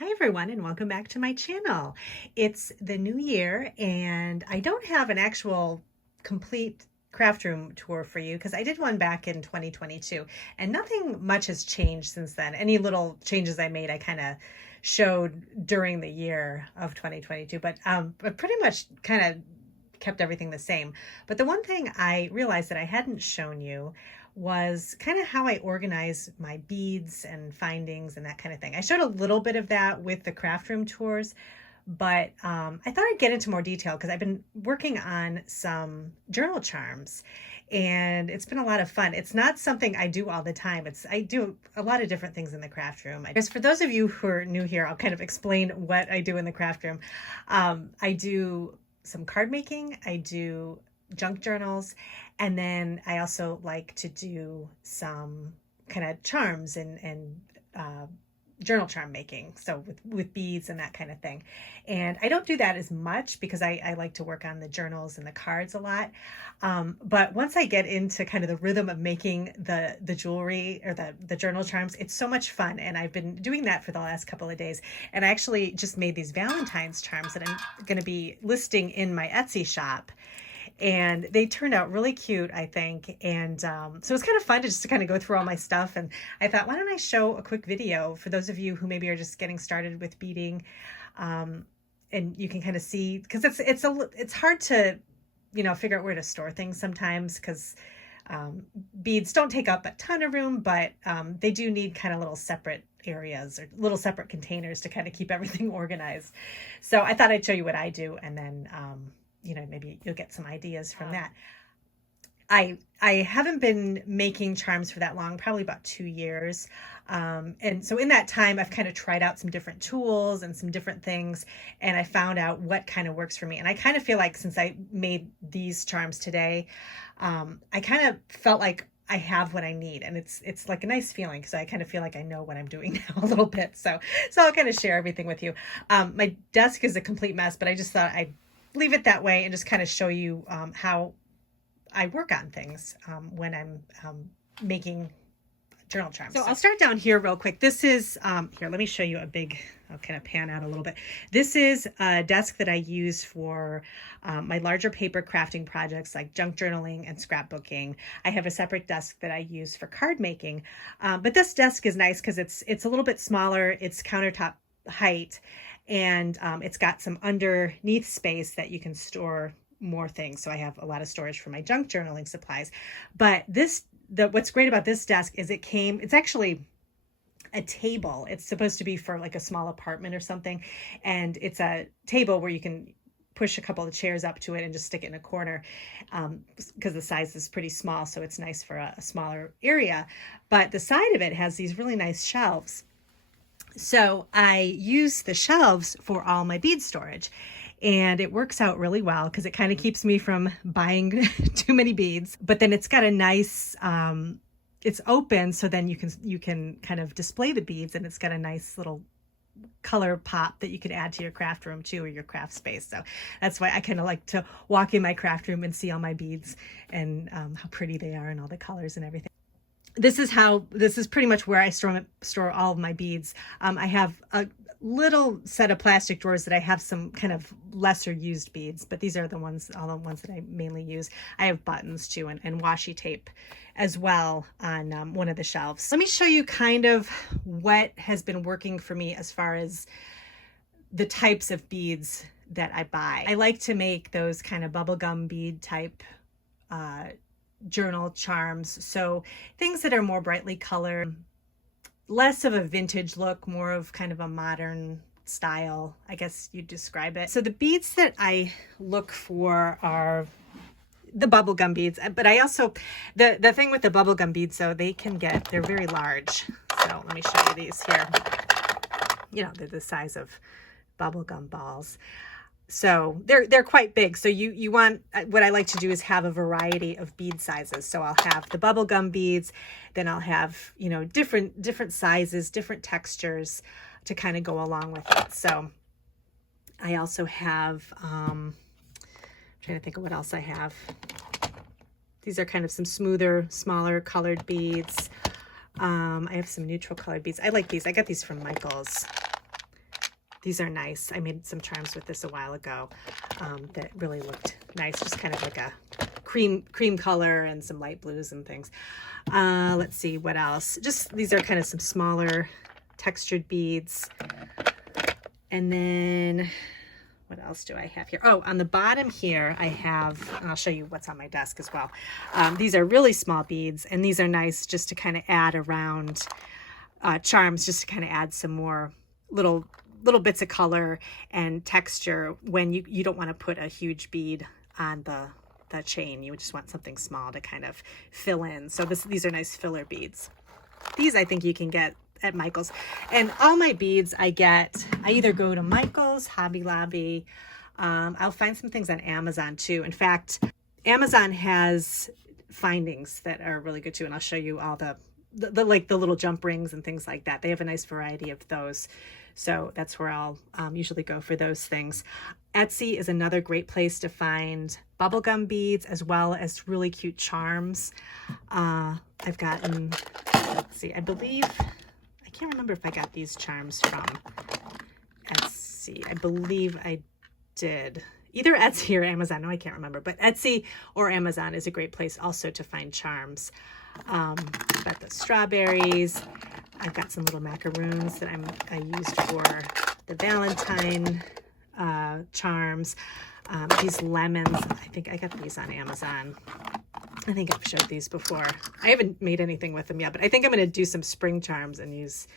Hi everyone and welcome back to my channel. It's the new year and I don't have an actual complete craft room tour for you because I did one back in 2022 and nothing much has changed since then. Any little changes I made I kind of showed during the year of 2022, but pretty much kind of kept everything the same. But the one thing I realized that I hadn't shown you was kind of how I organize my beads and findings and that kind of thing. I showed a little bit of that with the craft room tours, but I thought I'd get into more detail because I've been working on some journal charms and it's been a lot of fun. It's not something I do all the time. I do a lot of different things in the craft room. I guess for those of you who are new here, I'll kind of explain what I do in the craft room. I do some card making, I do junk journals, and then I also like to do some kind of charms and journal charm making, so with beads and that kind of thing. And I don't do that as much because I like to work on the journals and the cards a lot. But once I get into kind of the rhythm of making the jewelry or the journal charms, it's so much fun. And I've been doing that for the last couple of days. And I actually just made these Valentine's charms that I'm going to be listing in my Etsy shop. And they turned out really cute, I think. And so it was kind of fun to kind of go through all my stuff. And I thought, why don't I show a quick video for those of you who maybe are just getting started with beading, and you can kind of see, because it's hard to figure out where to store things sometimes, because beads don't take up a ton of room, but they do need kind of little separate areas or little separate containers to kind of keep everything organized. So I thought I'd show you what I do, and then maybe you'll get some ideas from that. I haven't been making charms for that long, probably about 2 years. And so in that time, I've kind of tried out some different tools and some different things, and I found out what kind of works for me. And I kind of feel like since I made these charms today, I kind of felt like I have what I need, and it's like a nice feeling because I kind of feel like I know what I'm doing now a little bit. So I'll kind of share everything with you. My desk is a complete mess, but I just thought I'd leave it that way and just kind of show you how I work on things when I'm making journal charms. So I'll start down here real quick. This is, here, let me show you I'll kind of pan out a little bit. This is a desk that I use for my larger paper crafting projects like junk journaling and scrapbooking. I have a separate desk that I use for card making. But this desk is nice because it's a little bit smaller. It's countertop height, and it's got some underneath space that you can store more things. So I have a lot of storage for my junk journaling supplies. But what's great about this desk is it's actually a table. It's supposed to be for like a small apartment or something. And it's a table where you can push a couple of chairs up to it and just stick it in a corner, because the size is pretty small. So it's nice for a smaller area. But the side of it has these really nice shelves. So I use the shelves for all my bead storage, and it works out really well because it kind of keeps me from buying too many beads. But then it's got a nice, it's open, so then you can kind of display the beads, and it's got a nice little color pop that you could add to your craft room too, or your craft space. So that's why I kind of like to walk in my craft room and see all my beads and how pretty they are and all the colors and everything. This is pretty much where I store all of my beads. I have a little set of plastic drawers that I have some kind of lesser used beads, but these are all the ones that I mainly use. I have buttons too, and washi tape as well on one of the shelves. Let me show you kind of what has been working for me as far as the types of beads that I buy. I like to make those kind of bubblegum bead type journal charms, so things that are more brightly colored, less of a vintage look, more of kind of a modern style, I guess you'd describe it. So the beads that I look for are the bubblegum beads, but I also, the thing with the bubblegum beads, so they're very large. So let me show you these here. They're the size of bubblegum balls. So they're quite big. So you want, what I like to do is have a variety of bead sizes. So I'll have the bubblegum beads, then I'll have, different sizes, different textures to kind of go along with it. So I also have, I'm trying to think of what else I have. These are kind of some smoother, smaller colored beads. I have some neutral colored beads. I like these. I got these from Michael's. These are nice. I made some charms with this a while ago that really looked nice. Just kind of like a cream color and some light blues and things. Let's see what else. Just these are kind of some smaller textured beads. And then what else do I have here? Oh, on the bottom here, I have, and I'll show you what's on my desk as well. These are really small beads, and these are nice just to kind of add around charms, just to kind of add some more little bits of color and texture when you don't want to put a huge bead on the chain. You just want something small to kind of fill in. So these are nice filler beads. These I think you can get at Michael's. And all my beads I either go to Michael's, Hobby Lobby. I'll find some things on Amazon too. In fact, Amazon has findings that are really good too. And I'll show you all the like the little jump rings and things like that. They have a nice variety of those. So that's where I'll usually go for those things. Etsy is another great place to find bubblegum beads as well as really cute charms. I've gotten, let's see, I can't remember if I got these charms from Etsy. I believe I did. Either Etsy or Amazon. No, I can't remember. But Etsy or Amazon is a great place also to find charms. I've got the strawberries. I've got some little macaroons that I used for the Valentine charms. These lemons, I think I got these on Amazon. I think I've showed these before. I haven't made anything with them yet, but I think I'm going to do some spring charms and use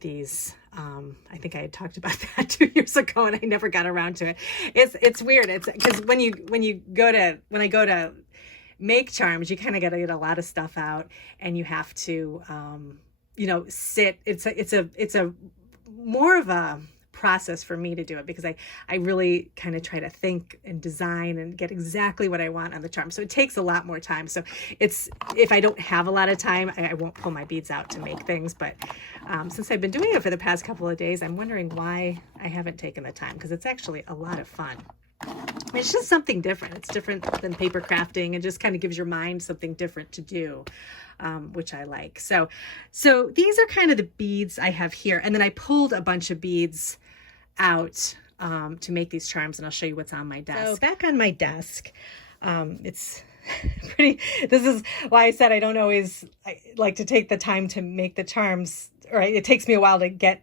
these. I think I had talked about that 2 years ago and I never got around to it. It's weird. It's because when I go to make charms, you kind of got to get a lot of stuff out and you have to, sit. It's a more of a process for me to do it because I really kind of try to think and design and get exactly what I want on the charm. So it takes a lot more time. So if I don't have a lot of time, I won't pull my beads out to make things. But since I've been doing it for the past couple of days, I'm wondering why I haven't taken the time because it's actually a lot of fun. It's just something different. It's different than paper crafting and just kind of gives your mind something different to do, which I like. So these are kind of the beads I have here. And then I pulled a bunch of beads out to make these charms, and I'll show you what's on my desk. So back on my desk, it's pretty, this is why I said I like to take the time to make the charms, or it takes me a while to get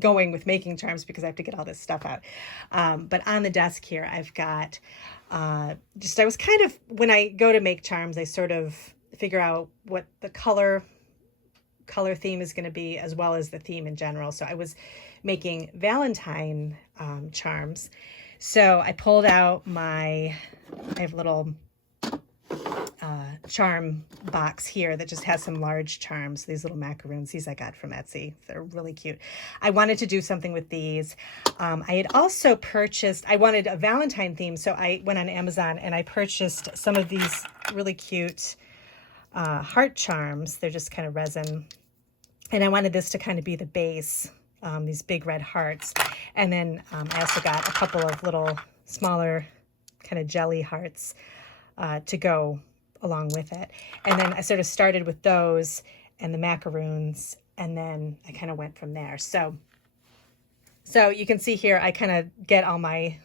going with making charms because I have to get all this stuff out. But on the desk here, I've got I was kind of, when I go to make charms, I sort of figure out what the color theme is going to be as well as the theme in general. So I was making Valentine charms. So I pulled out I have a little charm box here that just has some large charms. These little macaroons, these I got from Etsy. They're really cute. I wanted to do something with these. I had also I wanted a Valentine theme, so I went on Amazon and I purchased some of these really cute heart charms. They're just kind of resin. And I wanted this to kind of be the base, these big red hearts. And then I also got a couple of little smaller kind of jelly hearts to go along with it. And then I sort of started with those and the macaroons, and then I kind of went from there. So you can see here, I kind of get all my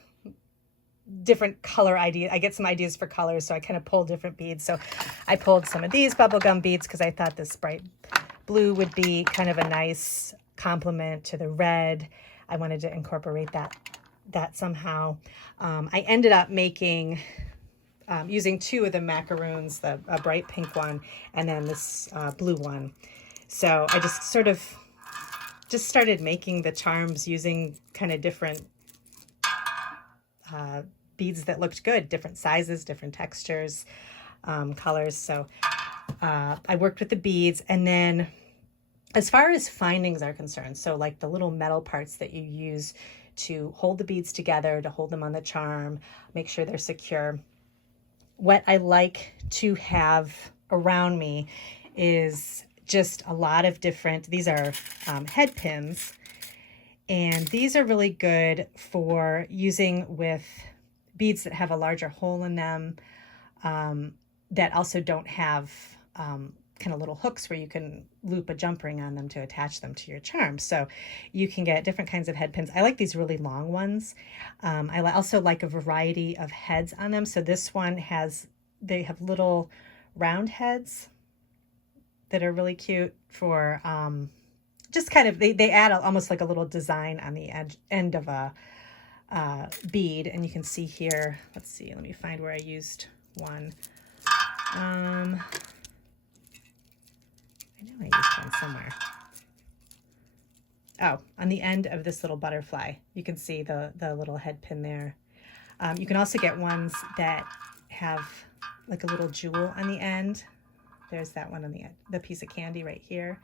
different color ideas. I get some ideas for colors, so I kind of pull different beads. So I pulled some of these bubblegum beads because I thought this bright blue would be kind of a nice complement to the red. I wanted to incorporate that somehow. I ended up making using two of the macaroons, a bright pink one and then this blue one. So I just started making the charms using kind of different beads that looked good, different sizes, different textures, colors. So I worked with the beads. And then as far as findings are concerned, so like the little metal parts that you use to hold the beads together, to hold them on the charm, make sure they're secure. What I like to have around me is just a lot of different, these are head pins, and these are really good for using with beads that have a larger hole in them, that also don't have kind of little hooks where you can loop a jump ring on them to attach them to your charms. So you can get different kinds of head pins. I like these really long ones. I also like a variety of heads on them. So this one they have little round heads that are really cute for just kind of, they add almost like a little design on the end of a bead. And you can see here, let's see, let me find where I used one. I know I used one somewhere. Oh, on the end of this little butterfly, you can see the little head pin there. You can also get ones that have like a little jewel on the end. There's that one on the piece of candy right here.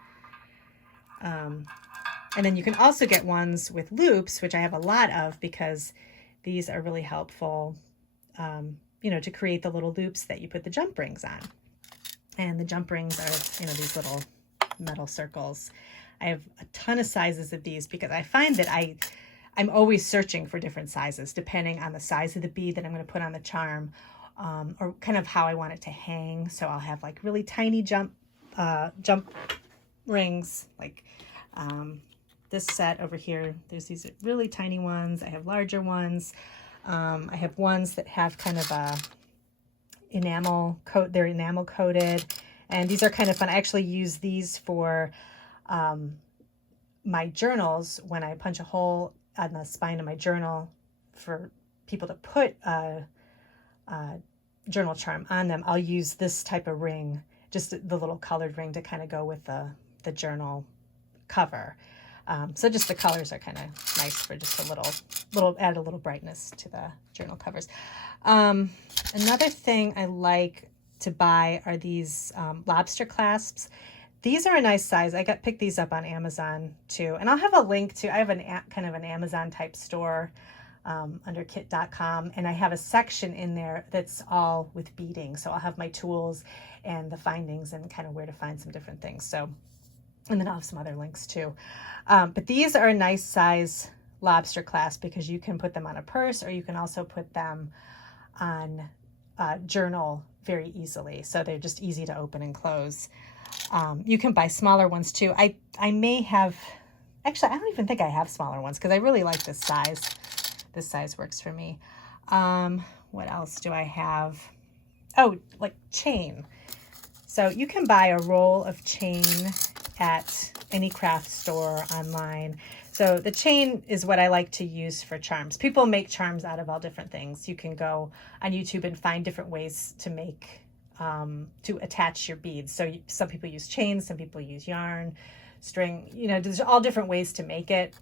And then you can also get ones with loops, which I have a lot of because these are really helpful, to create the little loops that you put the jump rings on. And the jump rings are, these little metal circles. I have a ton of sizes of these because I find that I'm always searching for different sizes depending on the size of the bead that I'm going to put on the charm, or kind of how I want it to hang. So I'll have like really tiny jump rings, like this set over here. There's these really tiny ones. I have larger ones. I have ones that have kind of a enamel coat. They're enamel coated, and these are kind of fun. I actually use these for my journals when I punch a hole on the spine of my journal for people to put a journal charm on them. I'll use this type of ring, just the little colored ring, to kind of go with the journal cover. So just the colors are kind of nice for just a little add a little brightness to the journal covers. Another thing I like to buy are these lobster clasps. These are a nice size. I picked these up on Amazon too. And I'll have a link to, I have kind of an Amazon type store under kit.com. And I have a section in there that's all with beading. So I'll have my tools and the findings and kind of where to find some different things. So, and then I'll have some other links too. But these are a nice size lobster clasp because you can put them on a purse, or you can also put them on a journal very easily. So they're just easy to open and close. You can buy smaller ones too. I may have, actually, I don't even think I have smaller ones because I really like this size. This size works for me. What else do I have? Oh, like chain. So you can buy a roll of chain at any craft store online. So the chain is what I like to use for charms. People make charms out of all different things. You can go on YouTube and find different ways to make, to attach your beads. So some people use chains, some people use yarn, string, there's all different ways to make it.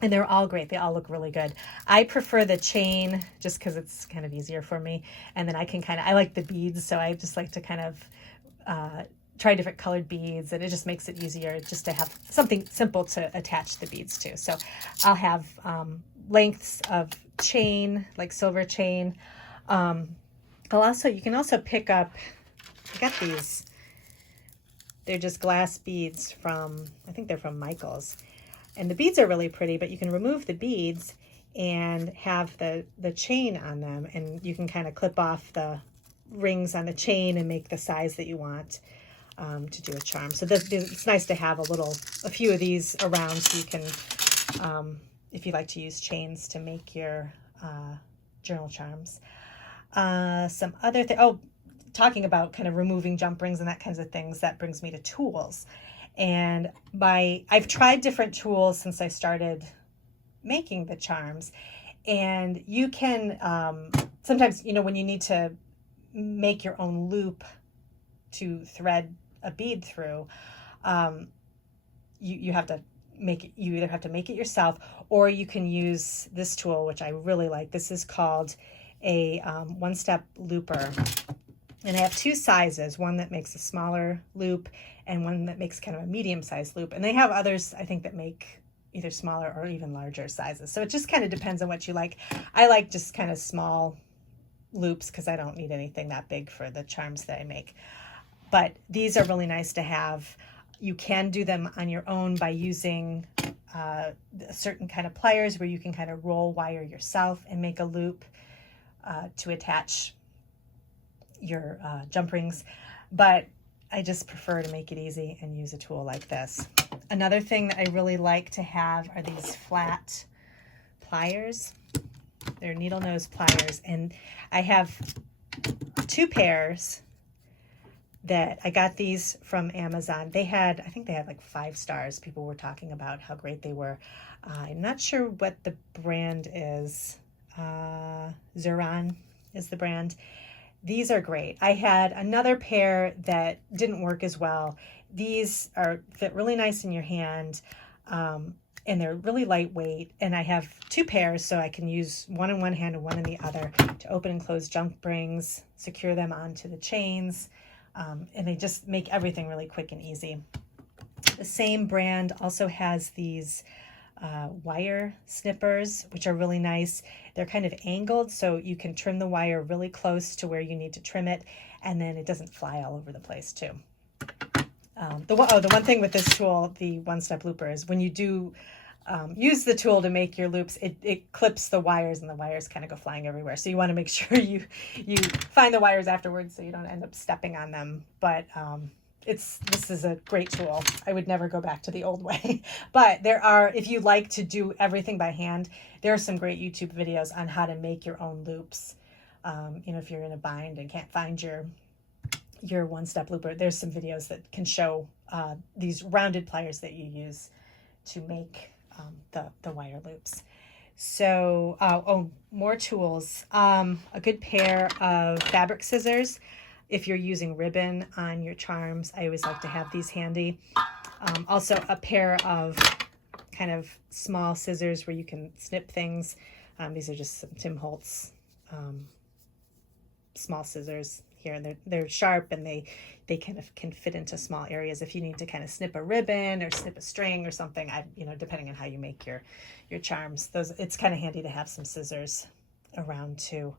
And they're all great. They all look really good. I prefer the chain just because it's kind of easier for me. And then I like the beads. So I just like to kind of try different colored beads, and it just makes it easier just to have something simple to attach the beads to. So I'll have lengths of chain, like silver chain. You can also pick up, I got these, they're just glass beads I think they're from Michael's. And the beads are really pretty, but you can remove the beads and have the chain on them, and you can kind of clip off the rings on the chain and make the size that you want to do a charm. So it's nice to have a few of these around, so you can, if you like to use chains to make your journal charms. Some other talking about kind of removing jump rings and that kinds of things, that brings me to tools. And I've tried different tools since I started making the charms, and you can sometimes, when you need to make your own loop to thread a bead through, you have to you either have to make it yourself, or you can use this tool, which I really like. This is called a one-step looper, and I have two sizes, one that makes a smaller loop and one that makes kind of a medium-sized loop. And they have others, I think, that make either smaller or even larger sizes. So it just kind of depends on what you like. I like just kind of small loops because I don't need anything that big for the charms that I make. But these are really nice to have. You can do them on your own by using a certain kind of pliers where you can kind of roll wire yourself and make a loop to attach your jump rings. But I just prefer to make it easy and use a tool like this. Another thing that I really like to have are these flat pliers. They're needle nose pliers, and I have 2 pairs that I got these from Amazon. They had, I think they had like 5 stars. People were talking about how great they were. I'm not sure what the brand is. Zuran is the brand. These are great. I had another pair that didn't work as well. These fit really nice in your hand, and they're really lightweight. And I have 2 pairs, so I can use one in one hand and one in the other to open and close junk rings, secure them onto the chains, and they just make everything really quick and easy. The same brand also has these wire snippers, which are really nice. They're kind of angled, so you can trim the wire really close to where you need to trim it, and then it doesn't fly all over the place too. The one thing with this tool, the one-step looper, is when you do use the tool to make your loops, it clips the wires, and the wires kind of go flying everywhere. So you want to make sure you find the wires afterwards so you don't end up stepping on them. But this is a great tool. I would never go back to the old way. But there are, if you like to do everything by hand, there are some great YouTube videos on how to make your own loops. If you're in a bind and can't find your one-step looper, there's some videos that can show these rounded pliers that you use to make the wire loops. So, more tools. A good pair of fabric scissors. If you're using ribbon on your charms, I always like to have these handy. Also a pair of kind of small scissors where you can snip things. These are just some Tim Holtz small scissors here, and they're sharp, and they kind of can fit into small areas if you need to kind of snip a ribbon or snip a string or something. Depending on how you make your charms, it's kind of handy to have some scissors around too.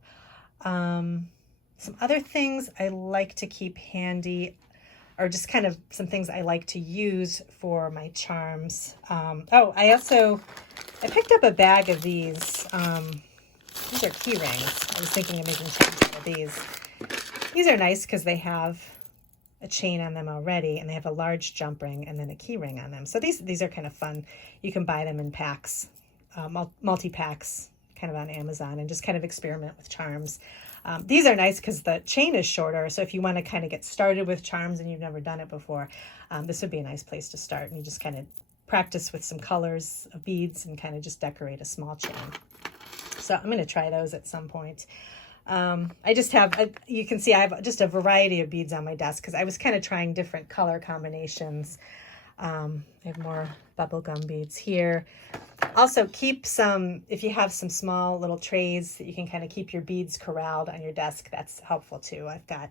Some other things I like to keep handy are just kind of some things I like to use for my charms. I picked up a bag of these. These are key rings. I was thinking of making charms out of these. These are nice because they have a chain on them already, and they have a large jump ring and then a key ring on them. So these are kind of fun. You can buy them in packs, multi-packs, kind of on Amazon, and just kind of experiment with charms. These are nice because the chain is shorter, so if you want to kind of get started with charms and you've never done it before, this would be a nice place to start. And you just kind of practice with some colors of beads and kind of just decorate a small chain. So I'm going to try those at some point. I just have, you can see I have just a variety of beads on my desk because I was kind of trying different color combinations. I have more bubblegum beads here. Also keep some, if you have some small little trays that you can kind of keep your beads corralled on your desk, that's helpful too. I've got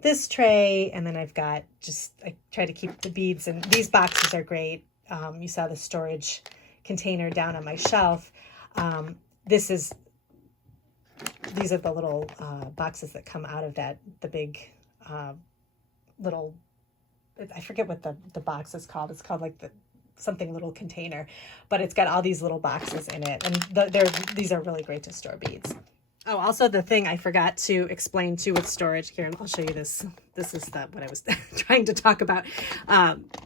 this tray, and then I've got I try to keep the beads, and these boxes are great. You saw the storage container down on my shelf. These are the little boxes that come out of the big little, I forget what the box is called. It's called like something little container, but it's got all these little boxes in it, and these are really great to store beads. Oh, also the thing I forgot to explain too with storage here, and I'll show you this. This is what I was trying to talk about.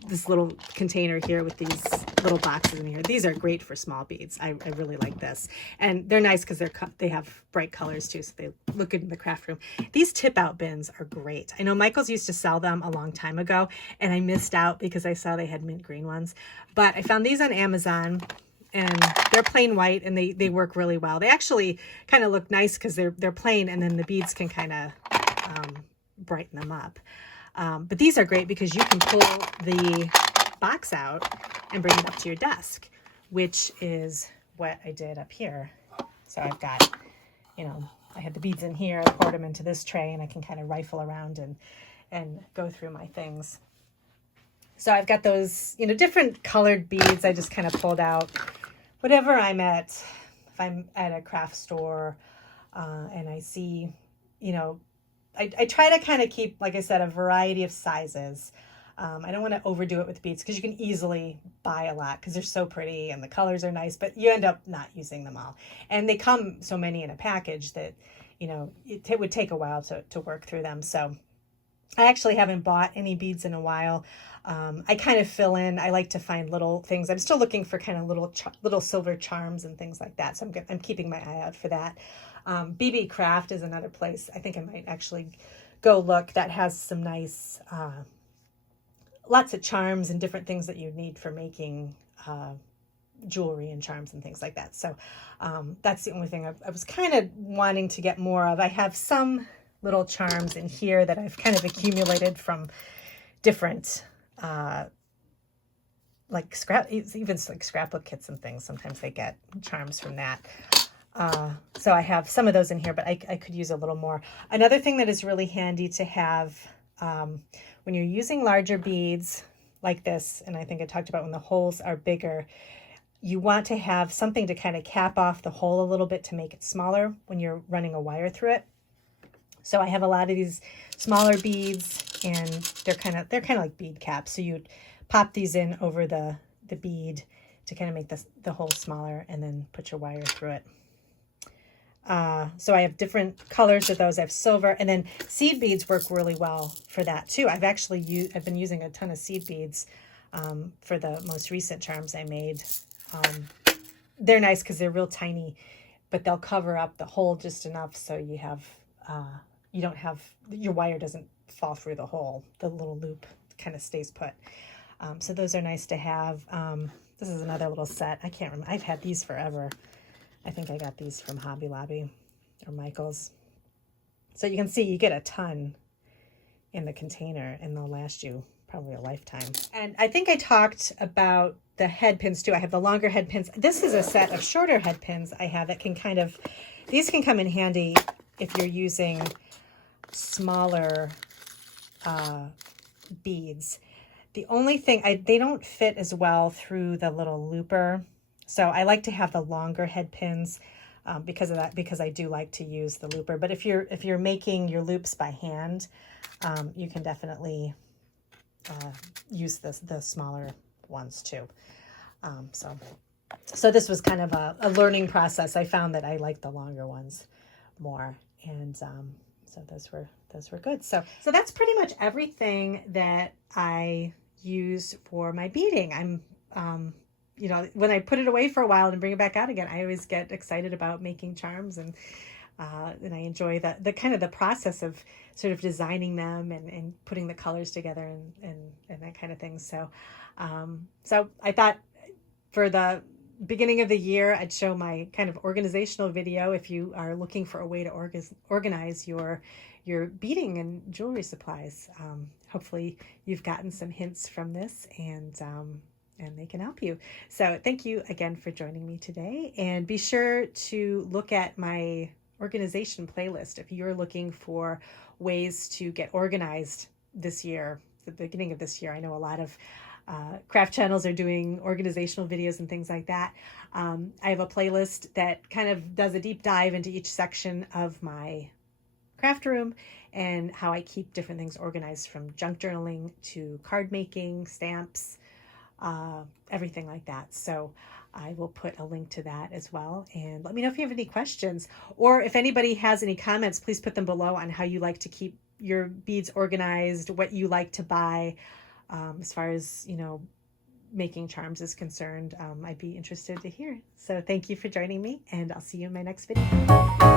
This little container here with these little boxes in here. These are great for small beads. I really like this, and they're nice because they have bright colors too, so they look good in the craft room. These tip out bins are great. I know Michael's used to sell them a long time ago, and I missed out because I saw they had mint green ones, but I found these on Amazon. And they're plain white, and they work really well. They actually kind of look nice because they're plain, and then the beads can kind of brighten them up. But these are great because you can pull the box out and bring it up to your desk, which is what I did up here. So I've got, I had the beads in here. I poured them into this tray, and I can kind of rifle around and go through my things. So I've got those, different colored beads. I just kind of pulled out whatever I'm at. If I'm at a craft store and I see, I try to kind of keep, like I said, a variety of sizes. I don't want to overdo it with beads because you can easily buy a lot because they're so pretty and the colors are nice, but you end up not using them all. And they come so many in a package that, it would take a while to work through them. So I actually haven't bought any beads in a while. I kind of fill in. I like to find little things. I'm still looking for kind of little silver charms and things like that. So I'm keeping my eye out for that. BB Craft is another place. I think I might actually go look. That has some nice, lots of charms and different things that you need for making jewelry and charms and things like that. So that's the only thing I was kind of wanting to get more of. I have some little charms in here that I've kind of accumulated from different like even like scrapbook kits and things. Sometimes they get charms from that. So I have some of those in here, but I could use a little more. Another thing that is really handy to have when you're using larger beads like this, and I think I talked about when the holes are bigger, you want to have something to kind of cap off the hole a little bit to make it smaller when you're running a wire through it. So I have a lot of these smaller beads, and they're kind of like bead caps. So you'd pop these in over the bead to kind of make the hole smaller, and then put your wire through it. So I have different colors of those. I have silver, and then seed beads work really well for that too. I've been using a ton of seed beads for the most recent charms I made. They're nice because they're real tiny, but they'll cover up the hole just enough so you have you don't have your wire doesn't fall through the hole. The little loop kind of stays put. So those are nice to have. This is another little set. I can't remember. I've had these forever. I think I got these from Hobby Lobby or Michael's. So you can see you get a ton in the container, and they'll last you probably a lifetime. And I think I talked about the head pins too. I have the longer head pins. This is a set of shorter head pins I have that can kind of, these can come in handy if you're using smaller beads. The only thing, they don't fit as well through the little looper. So I like to have the longer head pins because of that, because I do like to use the looper. But if you're making your loops by hand, you can definitely use the smaller ones too. So this was kind of a learning process. I found that I like the longer ones more, and so those were good. So that's pretty much everything that I use for my beading. I'm you know, when I put it away for a while and bring it back out again, I always get excited about making charms, and I enjoy the kind of the process of sort of designing them and putting the colors together and that kind of thing. So so I thought for the beginning of the year, I'd show my kind of organizational video if you are looking for a way to organize your beading and jewelry supplies. Hopefully you've gotten some hints from this, and they can help you. So thank you again for joining me today, and be sure to look at my organization playlist if you're looking for ways to get organized this year, the beginning of this year. I know a lot of craft channels are doing organizational videos and things like that. I have a playlist that kind of does a deep dive into each section of my craft room and how I keep different things organized, from junk journaling to card making, stamps, everything like that. So I will put a link to that as well. And let me know if you have any questions, or if anybody has any comments, please put them below on how you like to keep your beads organized, what you like to buy. As far as, you know, making charms is concerned, I'd be interested to hear. So thank you for joining me, and I'll see you in my next video.